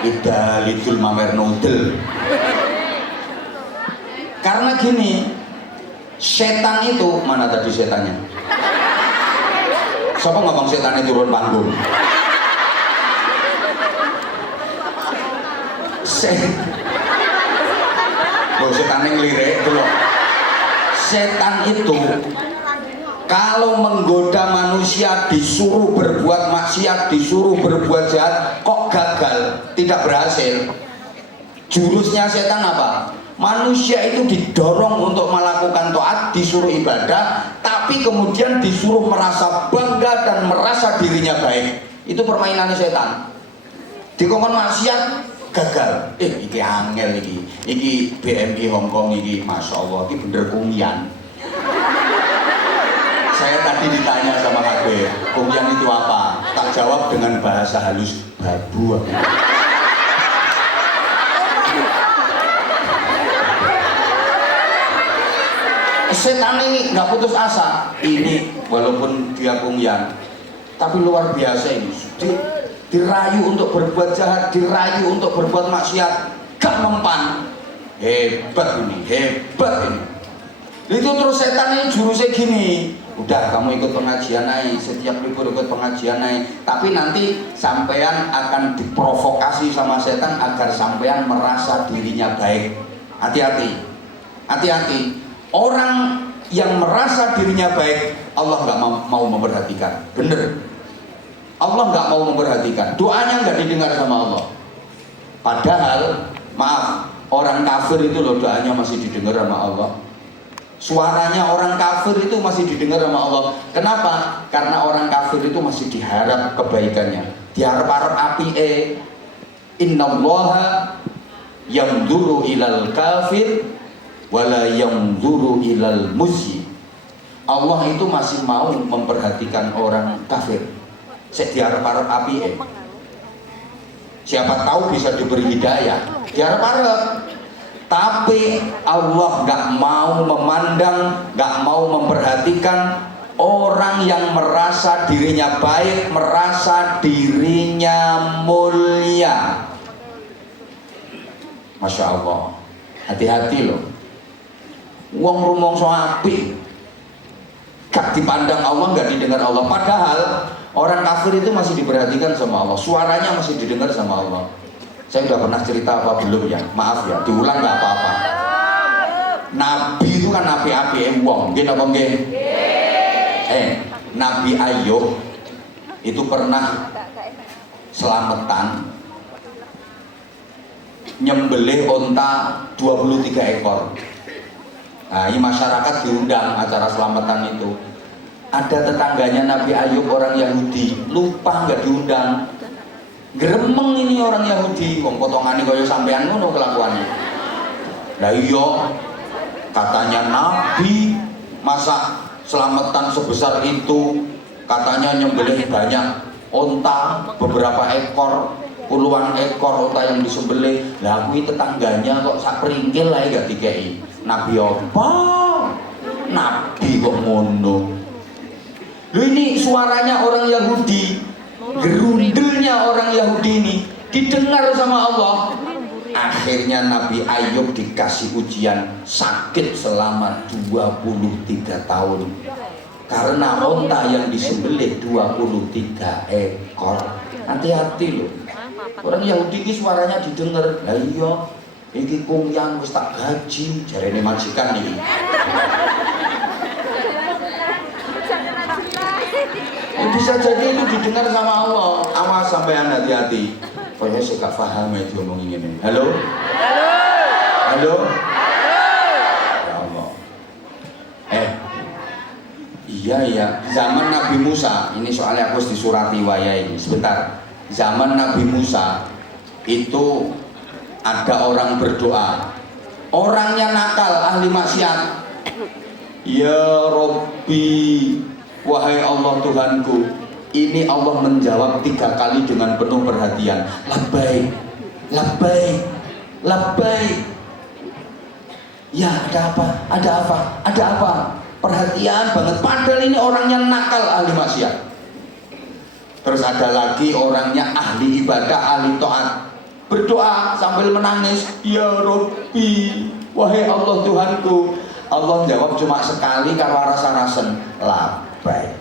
Ida lidul mamer nudel. Karena gini, setan itu, mana tadi setannya? Siapa ngomong setannya turun panggung? Setannya ngelirik itu loh. Setan itu kalau menggoda manusia, disuruh berbuat maksiat, disuruh berbuat jahat, kok gagal, tidak berhasil. Jurusnya setan apa? Manusia itu didorong untuk melakukan taat, disuruh ibadah, tapi kemudian disuruh merasa bangga dan merasa dirinya baik. Itu permainan setan. Dikongkon maksiat, gagal. Iki angel iki BMI Hongkong iki, masya Allah, iki bener kumyan. Saya tadi ditanya sama Kak B, kumyan itu apa? Tak jawab dengan bahasa halus, babu. Setan ini nggak putus asa. Ini walaupun dia kumyan, tapi luar biasa ini. Dirayu untuk berbuat jahat, dirayu untuk berbuat maksiat, gak mempan. Hebat ini, hebat ini. Itu terus setan ini jurusnya gini, udah kamu ikut pengajian aja, setiap libur ikut pengajian aja, tapi nanti sampean akan diprovokasi sama setan agar sampean merasa dirinya baik. Hati-hati, hati-hati. Orang yang merasa dirinya baik, Allah nggak mau memperhatikan. Bener, Allah nggak mau memperhatikan. Doanya nggak didengar sama Allah. Padahal, maaf, orang kafir itu loh doanya masih didengar sama Allah. Suaranya orang kafir itu masih didengar sama Allah. Kenapa? Karena orang kafir itu masih diharap kebaikannya, diharap-harap api. Innallaha yamduru ilal kafir wala yamduru ilal musyi. Allah itu masih mau memperhatikan orang kafir. Saya diharap-harap api. Siapa tahu bisa diberi hidayah, diharap-harap. Tapi Allah nggak mau memandang, nggak mau memperhatikan orang yang merasa dirinya baik, merasa dirinya mulia. Masya Allah, hati-hati loh. Wong rumongso apik, gak dipandang Allah, gak didengar Allah. Padahal orang kafir itu masih diperhatikan sama Allah, suaranya masih didengar sama Allah. Saya udah pernah cerita apa belum ya? Maaf ya, diulang gak apa-apa. Nabi itu kan api-api wong, nggih napa nggih? Nabi Ayub itu pernah selamatan nyembelih onta 23 ekor. Nah, ini masyarakat diundang acara selamatan itu. Ada tetangganya Nabi Ayub orang Yahudi, lupa nggak diundang. Gremeng ini orang Yahudi, wong potongane kaya sampean ngono kelakuannya. Lah iya, katanya Nabi masa selamatan sebesar itu, katanya nyembelih banyak onta, beberapa ekor, puluhan ekor onta yang disembelih. Lah kuwi tetangganya kok sak pringkil ae gak dikei. Nabi apa? Nabi kok ngono. Loh ini suaranya orang Yahudi, gerundelnya orang Yahudi ini didengar sama Allah. Akhirnya Nabi Ayub dikasih ujian sakit selama 23 tahun karena onta yang disembelih 23 ekor. Hati-hati loh, orang Yahudi ini suaranya didengar. Lah iya, iki kumyan wis tak gaji, jarene majikan iki. Bisa jadi itu didengar sama Allah. Awas sampean hati-hati. Pokoknya saya gak paham ya diomongin ini. Halo? Halo? Halo? Ya Allah. Iya ya. Zaman Nabi Musa, ini soalnya aku disurati waya ini. Sebentar. Zaman Nabi Musa itu ada orang berdoa. Orangnya nakal, ahli maksiat. Ya Rabbi, wahai Allah Tuhanku, ini Allah menjawab 3 kali dengan penuh perhatian. Labbaik, labbaik, labbaik. Ya ada apa? Ada apa? Ada apa? Perhatian banget. Padahal ini orangnya nakal, ahli maksiat. Terus ada lagi orangnya ahli ibadah, ahli taat. Berdoa sambil menangis. Ya Rabbi, wahai Allah Tuhanku. Allah jawab cuma sekali karo rasa-rasen. Labbaik.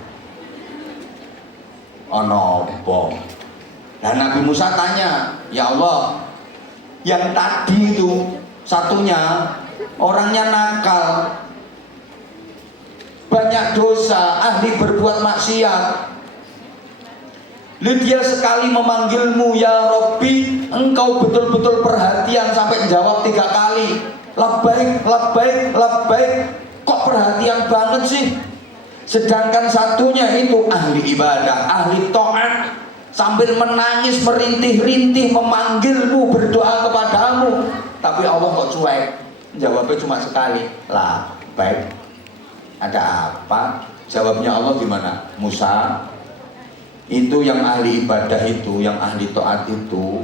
Ono apa? Dan Nabi Musa tanya, ya Allah, yang tadi itu satunya orangnya nakal, banyak dosa, ahli berbuat maksiat. Dia sekali memanggilmu ya Rabbi, engkau betul-betul perhatian sampai jawab 3 kali. Labbaik, labbaik, labbaik. Kok perhatian banget sih? Sedangkan satunya itu ahli ibadah, ahli taat, sambil menangis, merintih-rintih, memanggilmu, berdoa kepadamu, tapi Allah kok cuek. Jawabnya cuma sekali, lah baik, ada apa? Jawabnya Allah gimana? Musa, itu yang ahli ibadah itu, yang ahli taat itu,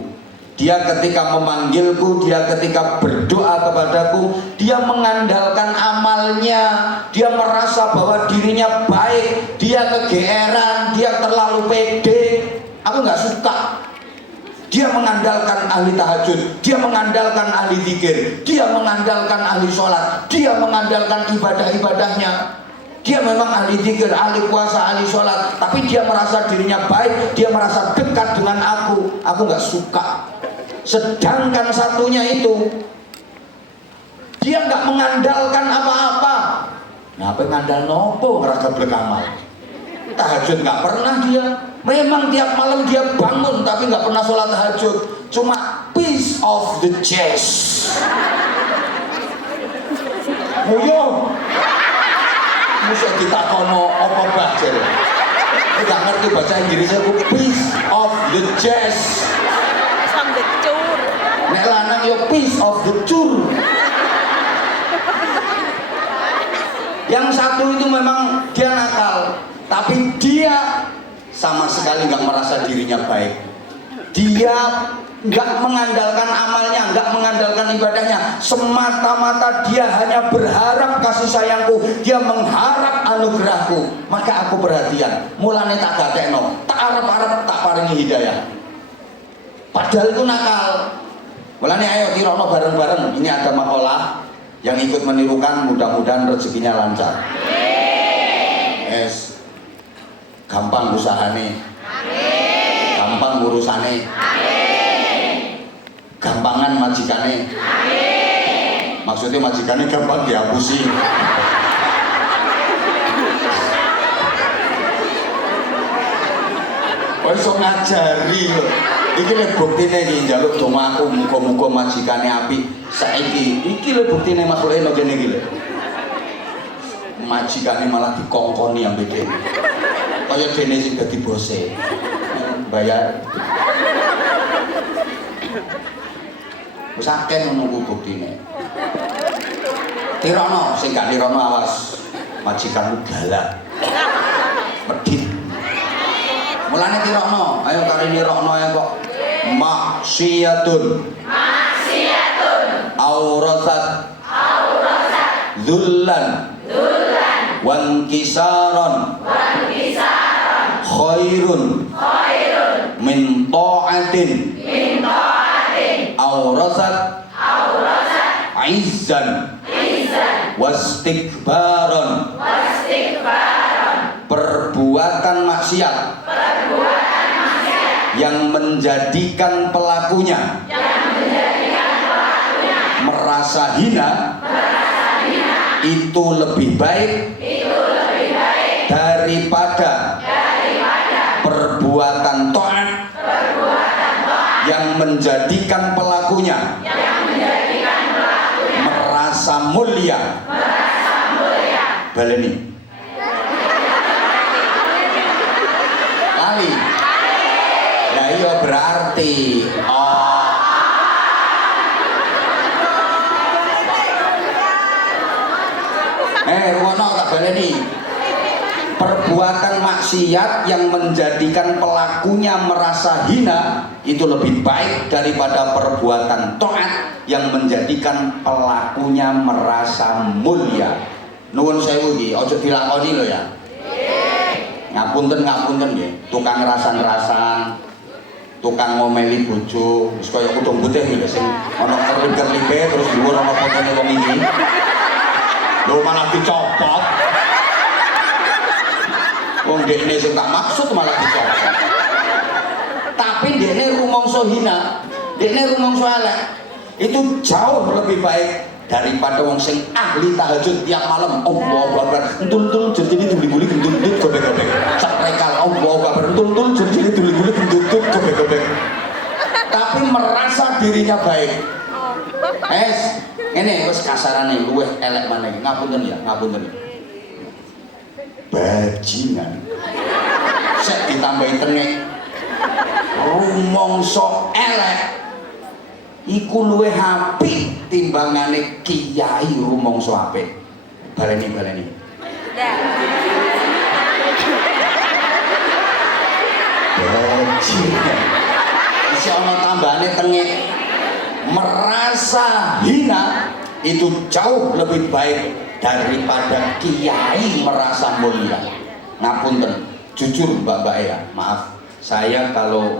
dia ketika memanggilku, dia ketika berdoa kepadaku, dia mengandalkan amalnya, dia merasa bahwa dirinya baik, dia kegeeran, dia terlalu pede. Aku nggak suka. Dia mengandalkan ahli tahajud, dia mengandalkan ahli zikir, dia mengandalkan ahli sholat, dia mengandalkan ibadah-ibadahnya. Dia memang ahli zikir, ahli puasa, ahli sholat, tapi dia merasa dirinya baik, dia merasa dekat dengan aku. Aku nggak suka. Sedangkan satunya itu, dia nggak mengandalkan apa-apa. Nah, apa ngandal nopo ngeraga beramal? Tahajud nggak pernah dia. Memang tiap malam dia bangun, tapi nggak pernah sholat tahajud. Cuma piece of the chest. Muyo, musuh kita kono apa baca? Nggak ngerti baca Inggrisnya, aku piece of the chest. Nek lanang yo piece of the cur. Yang satu itu memang dia nakal, tapi dia sama sekali nggak merasa dirinya baik. Dia nggak mengandalkan amalnya, nggak mengandalkan ibadahnya. Semata-mata dia hanya berharap kasih sayangku, dia mengharap anugerahku. Maka aku perhatian, mulane tak gadekno, tak arep-arep tak paringi hidayah. Padahal itu nakal. Mulane ayo tirono bareng-bareng. Ini ada makalah yang ikut menirukan, mudah-mudahan rezekinya lancar. Es gampang usahane, gampang urusane, gampangan majikane. Maksudnya majikane gampang dihapusi. Kok iso ngajari lho. Iki lho buktine iki njaluk dongaku muga-muga majikane apik. Saiki iki lho buktine makhluk eno kene iki lho. Majikane malah dikongkoni ambek dhewe. Kaya dene sing dadi bose. Bayar. Wis akeh ngono ku buktine. Tirono sing gak tirono awas. Majikanmu galak. Medhit. Mulane tirono, ayo kari nirokno ae kok. Maksiyatun aurasat dzullan wankisaron khairun min ta'atin aurasat izzan wastikbaron. Perbuatan maksiat yang menjadikan pelakunya merasa hina, itu lebih baik daripada perbuatan taat yang menjadikan pelakunya merasa mulia. Baleni kali. Ya iya berarti ruwono tak baleni. Perbuatan maksiat yang menjadikan pelakunya merasa hina itu lebih baik daripada perbuatan taat yang menjadikan pelakunya merasa mulia. Nuwun sewu iki, aja dilakoni lho ya. Ngapunten nggih, tukang rasan-rasan, tukang ngomeli bojo, wis kaya kudung putih lho sing ana kerlip-kerlipe terus dhuwur ana fotone wong iki. Lho malah dicopot. Wong dekne sing tak maksud malah dicopot. Tapi dekne rumangsa hina, dekne rumangsa elek. Itu jauh lebih baik daripada wong sing ahli tahajud tiap malam. Allahu Akbar. Entul-entul jadi duli-duli gendut-gendut gobek-gobek. Sak rekal Allahu Akbar. Entul-entul jadi duli-duli gendut-gendut gobek-gobek. Tapi merasa dirinya baik. Ini wis kasarane luwih elek maneh. Ngapunten ya, ngapunten. Bajingan. Sek ditambahi tengek. rumangsa elek iku luwih apik timbangane kiai rumangsa apik. Baleni. Isi ana tambahane tengik. Merasa hina itu jauh lebih baik daripada kiai merasa mulia. Ngapunten, jujur Mbak ya, maaf. Saya kalau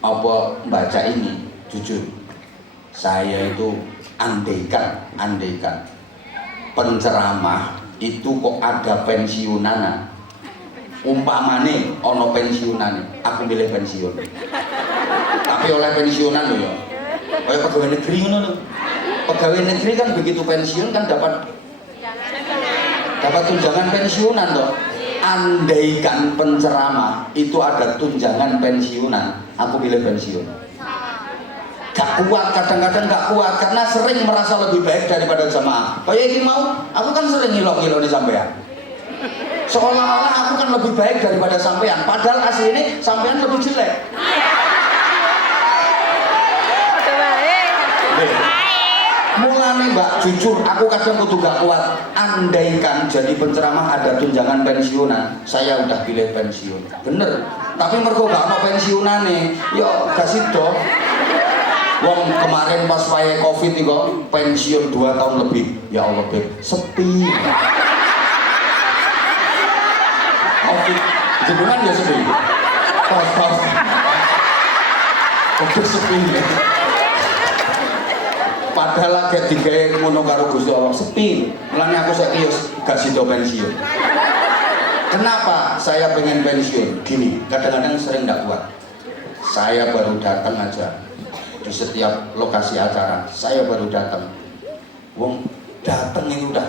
apa baca ini jujur, saya itu andaikan penceramah itu kok ada pensiunan, umpamane ono pensiunan, aku milih pensiun. Tapi oleh pensiunan loh ya, kayak pegawai negeri ngono loh. Pegawai negeri kan begitu pensiun kan dapat tunjangan pensiunan loh. Andaikan penceramah itu ada tunjangan pensiunan, aku pilih pensiun. Gak kuat, kadang-kadang gak kuat karena sering merasa lebih baik daripada jamaah. Kayak ini mau, aku kan sering ngilok-ngilok di sampean. Seolah-olah aku kan lebih baik daripada sampean, padahal aslinya sampean lebih jelek. Mulane Mbak, jujur aku kadang kudu gak kuat. Andaikan jadi penceramah ada tunjangan pensiunan, saya udah pilih pensiun. Bener. Tapi mergo gak ono pensiunane, yo gak sido. Wong kemarin pas paye Covid itu pensiun 2 tahun lebih. Ya Allah, Beb, sepi. Covid jenengan ya sepi. Pas. Covid sepi. Padahal lagi digawe ngono karo Gusti Allah sepi. Mulane aku saiki yo gak sida pensiun. Kenapa saya pengen pensiun? Gini, kadang-kadang sering ndak kuat. Saya baru datang aja di setiap lokasi acara. Saya baru datang. Wong datang ini udah.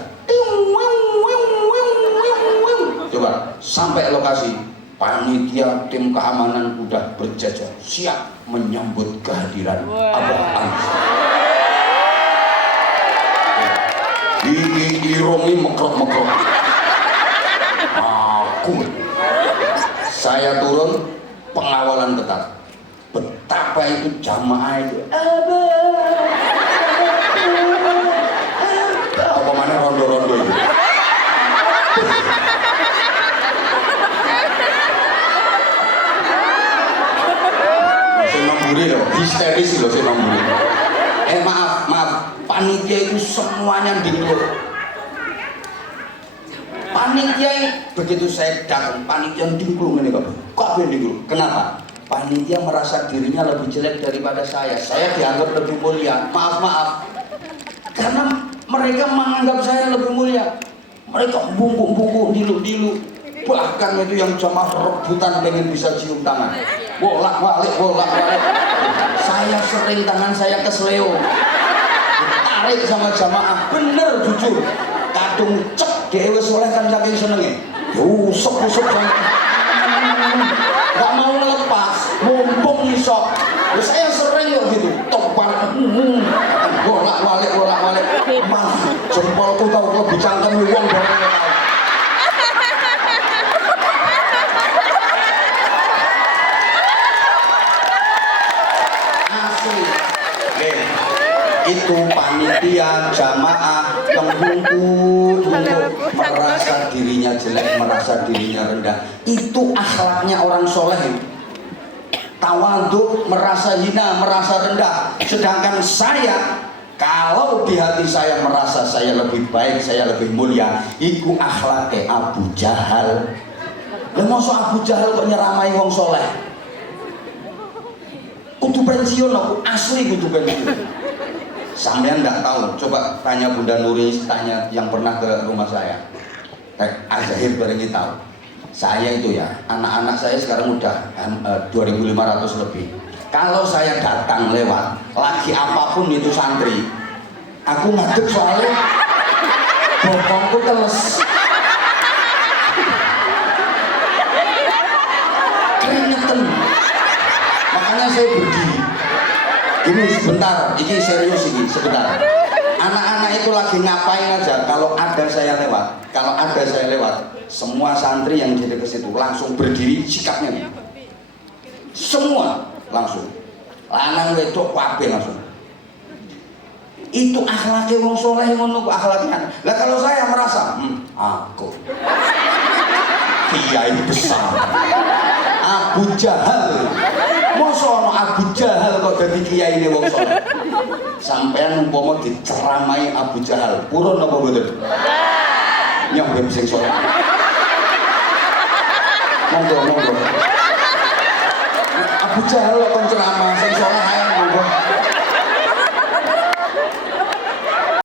Coba sampai lokasi, panitia tim keamanan udah berjajar siap menyambut kehadiran Abah Anies. Diirongi mekrok-mekrok. Saya turun, pengawalan ketat. Betapa itu jamaah itu. Apa mana rondo-rondo itu? Saya memburi loh, histeris loh saya memburi. Maaf, panitia itu semuanya dingkluk. Panitia begitu saya datang, panitia dingkluk ini kok dingkluk. Kenapa? Panitia merasa dirinya lebih jelek daripada saya. Saya dianggap lebih mulia. Maaf. Karena mereka menganggap saya lebih mulia. Mereka bungkuk-bungkuk, dilu-dilu. Bahkan itu yang jamaah rebutan pengen bisa cium tangan. Bolak-balik. Saya sering tangan saya kesleo. Tarik sama jamaah, bener jujur. Kadung cek dewe soleh kan saking senengnya. Usuk gak mau lepas, mumpung nyisok. Saya sering yuk gitu, topan bolak-balik. Mas, jempolku tahu lebih cangkem uang dari itu panitia jamaah yang bungkuk merasa dirinya jelek, merasa dirinya rendah. Itu akhlaknya orang soleh. Tawadhu, merasa hina, merasa rendah. Sedangkan saya, kalau di hati saya merasa saya lebih baik, saya lebih mulia, itu akhlaknya Abu Jahal. Lah masa Abu Jahal kok nyeramai wong soleh? Kudu pensiun aku, asli kudu pensiun. Sampean nggak tahu, coba tanya Bunda Nuris, tanya yang pernah ke rumah saya. Azahir barengi tahu. Saya itu ya, anak-anak saya sekarang udah 2.500 lebih. Kalau saya datang lewat, lagi apapun itu santri, aku ngadep soalnya bokongku teles. Keringetan. Makanya saya berdiri. Ini sebentar, ini serius ini, sebentar. Anak-anak itu lagi ngapain aja, kalau ada saya lewat, semua santri yang di dekat situ langsung berdiri sikapnya. semua langsung lanang wedok kabeh langsung. Itu akhlaknya wong soleh ngono akhlaknya. Lah kalau saya merasa aku kiai besar Abu Jahal, masa ono Abu Jahal kok dadi kiai ne wong soleh. Sampean umpama diceramai Abu Jahal purun apa mboten? Nyong sing soleh. Monggo. Abu Jahal kok ceramah sing soleh ae monggo.